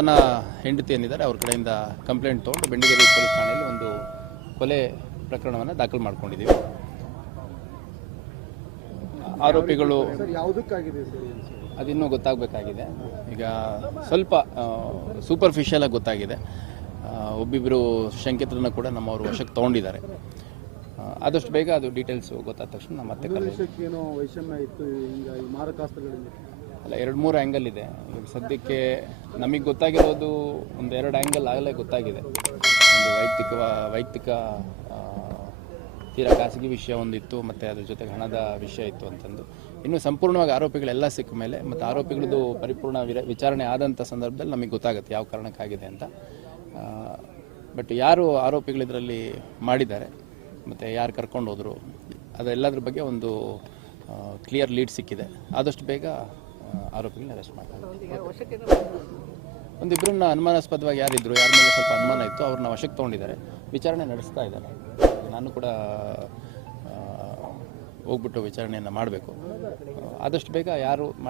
ಆತನ ಹೆಂಡತಿ ಏನಿದ್ದಾರೆ ಅವ್ರ ಕಡೆಯಿಂದ ಕಂಪ್ಲೇಂಟ್ ತೊಗೊಂಡು ಬೆಂಡಿಗೇರಿ ಪೊಲೀಸ್ ಠಾಣೆಯಲ್ಲಿ ಒಂದು ಕೊಲೆ ಪ್ರಕರಣವನ್ನು ದಾಖಲು ಮಾಡ್ಕೊಂಡಿದ್ದೀವಿ. ಆರೋಪಿಗಳು ಅದಿನ್ನೂ ಗೊತ್ತಾಗಬೇಕಾಗಿದೆ. ಈಗ ಸ್ವಲ್ಪ ಸೂಪರ್ಫಿಷಿಯಲ್ ಆಗಿ ಗೊತ್ತಾಗಿದೆ. ಒಬ್ಬಿಬ್ಬರು ಶಂಕಿತರನ್ನ ಕೂಡ ನಮ್ಮವರು ವಶಕ್ಕೆ ತೊಗೊಂಡಿದ್ದಾರೆ. ಆದಷ್ಟು ಬೇಗ ಅದು ಡೀಟೇಲ್ಸ್ ಗೊತ್ತಾದ ತಕ್ಷಣ ನಮ್ಮ ಮತ್ತೆ ಅಲ್ಲ 2-3 ಆ್ಯಂಗಲ್ ಇದೆ. ಈಗ ಸದ್ಯಕ್ಕೆ ನಮಗೆ ಗೊತ್ತಾಗಿರೋದು ಒಂದು 2 ಆ್ಯಂಗಲ್ ಆಗಲೇ ಗೊತ್ತಾಗಿದೆ. ಒಂದು ವೈಯಕ್ತಿಕ ತೀರಾ ಖಾಸಗಿ ವಿಷಯ ಒಂದಿತ್ತು, ಮತ್ತು ಅದ್ರ ಜೊತೆಗೆ ಹಣದ ವಿಷಯ ಇತ್ತು ಅಂತಂದು. ಇನ್ನು ಸಂಪೂರ್ಣವಾಗಿ ಆರೋಪಿಗಳೆಲ್ಲ ಸಿಕ್ಕ ಮೇಲೆ ಮತ್ತು ಆರೋಪಿಗಳದ್ದು ಪರಿಪೂರ್ಣ ವಿಚಾರಣೆ ಆದಂಥ ಸಂದರ್ಭದಲ್ಲಿ ನಮಗೆ ಗೊತ್ತಾಗುತ್ತೆ ಯಾವ ಕಾರಣಕ್ಕಾಗಿದೆ ಅಂತ. ಬಟ್ ಯಾರು ಆರೋಪಿಗಳಿದರಲ್ಲಿ ಮಾಡಿದ್ದಾರೆ ಮತ್ತು ಯಾರು ಕರ್ಕೊಂಡು ಹೋದರು ಅದೆಲ್ಲದ್ರ ಬಗ್ಗೆ ಒಂದು ಕ್ಲಿಯರ್ ಲೀಡ್ ಸಿಕ್ಕಿದೆ. ಆದಷ್ಟು ಬೇಗ ಆರೋಪಿಗಳನ್ನ ಅರೆಸ್ಟ್ ಮಾಡ್ತಾರೆ. ಒಂದಿಬ್ಬರನ್ನ ಅನುಮಾನಾಸ್ಪದವಾಗಿ ಯಾರಿದ್ರು, ಯಾರ ಮೇಲೆ ಸ್ವಲ್ಪ ಅನುಮಾನ ಇತ್ತು, ಅವ್ರನ್ನ ವಶಕ್ಕೆ ತೊಗೊಂಡಿದ್ದಾರೆ. ವಿಚಾರಣೆ ನಡೆಸ್ತಾ ಇದ್ದಾರೆ. ನಾನು ಕೂಡ ಹೋಗ್ಬಿಟ್ಟು ವಿಚಾರಣೆಯನ್ನು ಮಾಡಬೇಕು. ಆದಷ್ಟು ಬೇಗ ಯಾರು